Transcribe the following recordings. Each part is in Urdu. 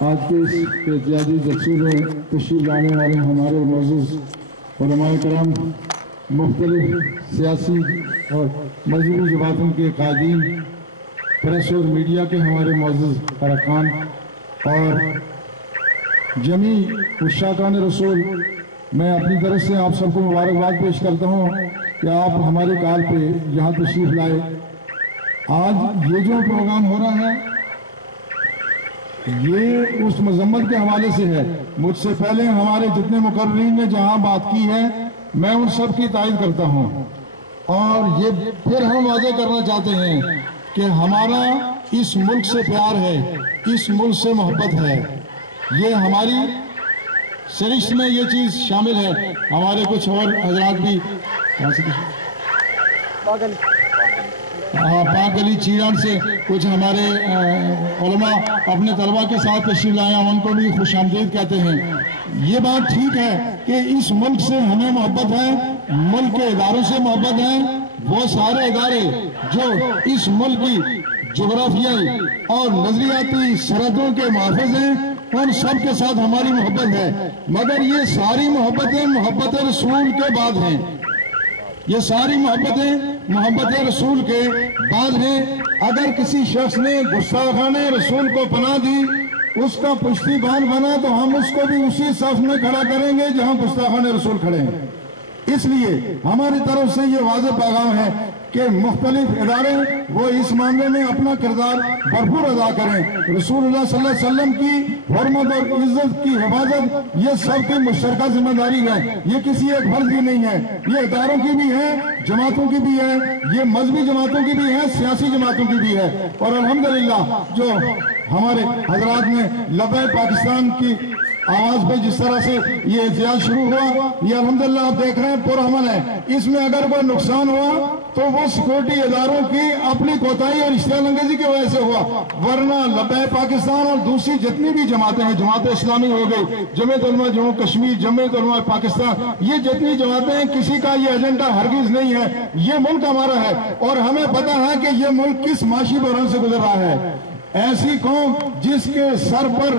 آج کے اس احتجاجی جلسے میں تشریف لانے والے ہمارے معزز علماء کرام، مختلف سیاسی اور مذہبی جماعتوں کے قائدین، پریس اور میڈیا کے ہمارے معزز ارکان اور جمیع عشاقان رسول، میں اپنی طرف سے آپ سب کو مبارکباد پیش کرتا ہوں کہ آپ ہمارے کال پہ یہاں تشریف لائے۔ آج یہ جو پروگرام ہو رہا ہے یہ اس مذمت کے حوالے سے ہے۔ مجھ سے پہلے ہمارے جتنے مقررین نے جہاں بات کی ہے میں ان سب کی تائید کرتا ہوں، اور یہ پھر ہم واضح کرنا چاہتے ہیں کہ ہمارا اس ملک سے پیار ہے، اس ملک سے محبت ہے، یہ ہماری سرشت میں یہ چیز شامل ہے۔ ہمارے کچھ اور حضرات بھی پاک گلی چیران سے کچھ ہمارے علماء اپنے طلباء کے ساتھ تشریف لائے ہیں، ان کو بھی خوش آمدید کہتے ہیں۔ یہ بات ٹھیک ہے کہ اس ملک سے ہمیں محبت ہے، ملک کے اداروں سے محبت ہے، وہ سارے ادارے جو اس ملک کی جغرافیائی اور نظریاتی سرحدوں کے محافظ ہیں، ان سب کے ساتھ ہماری محبت ہے، مگر یہ ساری محبتیں محبت رسول کے بعد ہیں۔ یہ ساری محبتیں محبت رسول کے بعد ہیں۔ اگر کسی شخص نے گستاخانہ رسول کو پناہ دی، اس کا پشتی بان بنا، تو ہم اس کو بھی اسی صف میں کھڑا کریں گے جہاں گستاخانہ رسول کھڑے ہیں۔ اس لیے ہماری طرف سے یہ واضح پیغام ہے کہ مختلف ادارے وہ اس معاملے میں اپنا کردار بھرپور ادا کریں۔ رسول اللہ صلی اللہ علیہ وسلم کی حرمت اور عزت کی حفاظت یہ سب کی مشترکہ ذمہ داری ہے، یہ کسی ایک فرد کی نہیں ہے، یہ اداروں کی بھی ہے، جماعتوں کی بھی ہے، یہ مذہبی جماعتوں کی بھی ہے، سیاسی جماعتوں کی بھی ہے۔ اور الحمدللہ جو ہمارے حضرات نے لبیک پاکستان کی آواز پہ جس طرح سے یہ احتجاج شروع ہوا، یہ الحمدللہ آپ دیکھ رہے ہیں پرامن ہے۔ اس میں اگر کوئی نقصان ہوا تو وہ سیکورٹی اداروں کی اپنی کوتاہی اور اشتعال انگیزی کی وجہ سے ہوا، ورنہ لبیک پاکستان اور دوسری جتنی بھی جماعتیں ہیں، جماعت اسلامی ہو گئی، جمعیت علماء جموں کشمیر، جمعیت علماء پاکستان، یہ جتنی جماعتیں ہیں، کسی کا یہ ایجنڈا ہرگز نہیں ہے۔ یہ ملک ہمارا ہے اور ہمیں پتہ ہے کہ یہ ملک کس معاشی بحران سے گزر رہا ہے۔ ایسی قوم جس کے سر پر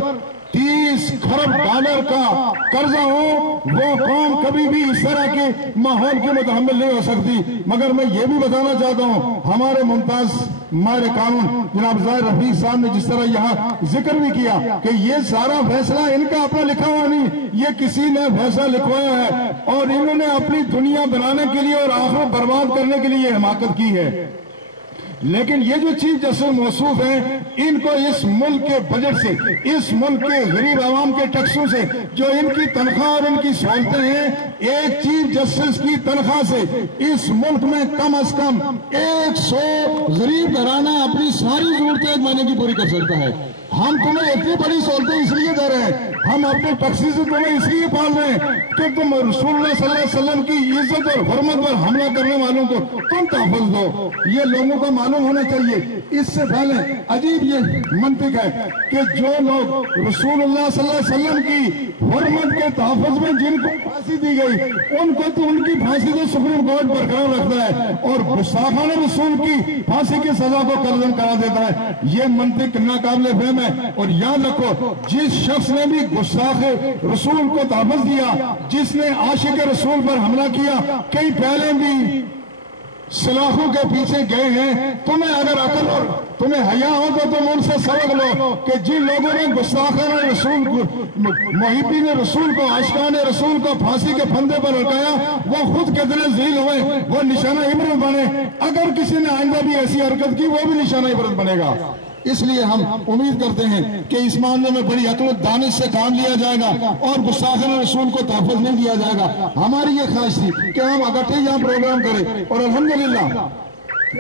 30 کھرب ڈالر کا قرضہ ہو، وہ قوم کبھی بھی اس طرح کے ماحول کی متحمل نہیں ہو سکتی۔ مگر میں یہ بھی بتانا چاہتا ہوں، ہمارے ممتاز ماہر قانون جناب ظاہر رفیق صاحب نے جس طرح یہاں ذکر بھی کیا کہ یہ سارا فیصلہ ان کا اپنا لکھا ہوا نہیں، یہ کسی نے فیصلہ لکھوایا ہے، اور انہوں نے اپنی دنیا بنانے کے لیے اور آخرت برباد کرنے کے لیے یہ حماقت کی ہے۔ لیکن یہ جو چیف جسٹس موصوف ہیں، ان کو اس ملک کے بجٹ سے، اس ملک کے غریب عوام کے ٹیکسوں سے جو ان کی تنخواہ اور ان کی سہولتیں ہیں، ایک چیف جسٹس کی تنخواہ سے اس ملک میں کم از کم 100 غریب گھرانہ اپنی ساری ضرورتیں ایک مہینے کی پوری کر سکتا ہے۔ ہم تمہیں اتنی بڑی سہولتیں اس لیے دے رہے ہیں، ہم اپنے ٹیکسی سے تمہیں اس لیے پال رہے ہیں کہ تم رسول اللہ صلی اللہ علیہ وسلم کی عزت اور حرمت پر حملہ کرنے والوں کو تم تحفظ دو۔ یہ لوگوں کو معلوم ہونا چاہیے۔ اس سے پہلے عجیب یہ منطق ہے کہ جو لوگ رسول اللہ صلی اللہ علیہ وسلم کی حرمت کے تحفظ میں جن کو پھانسی دی گئی، ان کو تو ان کی پھانسی تو سپریم کورٹ برقرار رکھتا ہے، اور گستاخانہ رسول کی پھانسی کی سزا کو قرضم کرا دیتا ہے۔ یہ منطق ناقابل فہم ہے۔ اور یاد رکھو، جس شخص نے بھی گستاخ رسول کو تحفظ دیا، جس نے عاشق رسول پر حملہ کیا، کئی پہلے بھی سلاخوں کے پیچھے گئے ہیں۔ تمہیں اگر عقل اور تمہیں حیا ہو تو تم ان سے سبق لو کہ جن لوگوں نے گستاخانہ رسول کو، محبین رسول کو، عاشقان رسول کو پھانسی کے پھندے پر لٹکایا، وہ خود کتنے ذلیل ہوئے، وہ نشانہ عبرت بنے۔ اگر کسی نے آئندہ بھی ایسی حرکت کی، وہ بھی نشانہ عبرت بنے گا۔ اس لیے ہم امید کرتے ہیں کہ اس معاملے میں بڑی عقل و دانش سے کام لیا جائے گا اور گستاخانہ رسول کو تحفظ نہیں دیا جائے گا۔ ہماری یہ خواہش تھی کہ ہم اکٹھے یہاں پروگرام کریں، اور الحمدللہ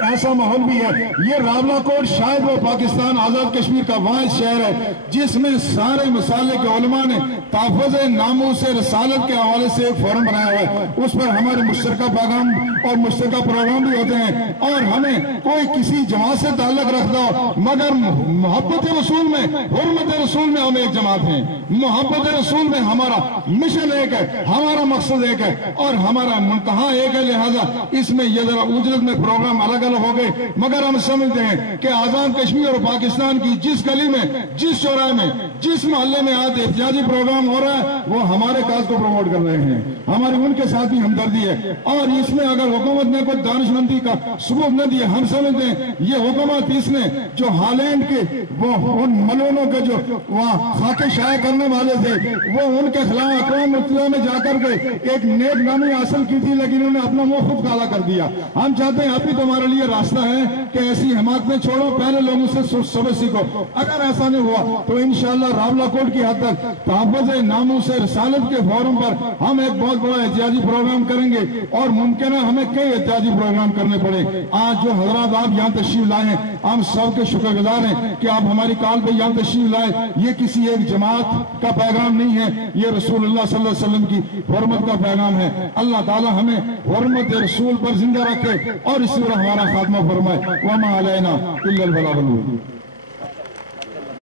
ایسا ماحول بھی ہے۔ یہ راولہ کوٹ شاید وہ پاکستان آزاد کشمیر کا واحد شہر ہے جس میں سارے مسالے کے علماء نے تحفظ ناموس رسالت کے حوالے سے ایک فورم بنایا ہوا ہے۔ اس پر ہمارے مشترکہ پیغام اور مشترکہ پروگرام بھی ہوتے ہیں، اور ہمیں کوئی کسی جماعت سے تعلق رکھتا ہو، مگر محبت رسول میں، حرمت رسول میں ہم ایک جماعت ہیں۔ محبت رسول میں ہمارا مشن ایک ہے، ہمارا مقصد ایک ہے، اور ہمارا منتہا ایک ہے۔ لہذا اس میں یہ ذرا اجرت میں پروگرام الگ الگ الگ ہو گئے، مگر ہم سمجھتے ہیں کہ آزاد کشمیر اور پاکستان کی جس گلی میں، جس چوراہے میں، جس محلے میں آج احتجاجی پروگرام ہو رہا ہے وہ ہمارے کاز کو پروموٹ کر رہے ہیں، ہماری ان کے ساتھ بھی ہمدردی ہے، اور اس میں اگر حکومت نے کوئی دانش مندی کا ثبوت نہ دیا، ہم سمجھتے ہیں یہ حکومت اس نے جو ہالینڈ کے وہ ان ملونوں کے جو وہاں خاکے شائع کرنے والے تھے وہ ان کے خلاف اقوام متحدہ میں جا کر کے ایک نیک نامی حاصل کی تھی، لیکن انہوں نے اپنا منہ خود کالا کر دیا۔ ہم چاہتے ہیں ابھی تمہارے لیے راستہ ہے کہ ایسی حماقتیں چھوڑو، پہلے لوگوں سے سبق سیکھو۔ اگر ایسا نہیں ہوا تو انشاءاللہ راولہ کوٹ کی حد تک تحفظ ناموس رسالت کے فورم پر ہم ایک بہت بڑا احتجاجی پروگرام کریں گے، اور ممکن ہے ہمیں کئی احتجاجی پروگرام کرنے پڑے۔ آج جو حضرات آپ یہاں تشریف لائے ہیں ہم سب کے شکر گزار ہیں کہ آپ ہماری کال پہ یہاں تشریف لائے۔ یہ کسی ایک جماعت کا پیغام نہیں ہے، یہ رسول اللہ صلی اللہ علیہ وسلم کی حرمت کا پیغام ہے۔ اللہ تعالی ہمیں حرمت رسول پر زندہ رکھے اور اسی طرح ہمارا خاتمہ فرمائے۔ وما علینا الا البلاغ المبین۔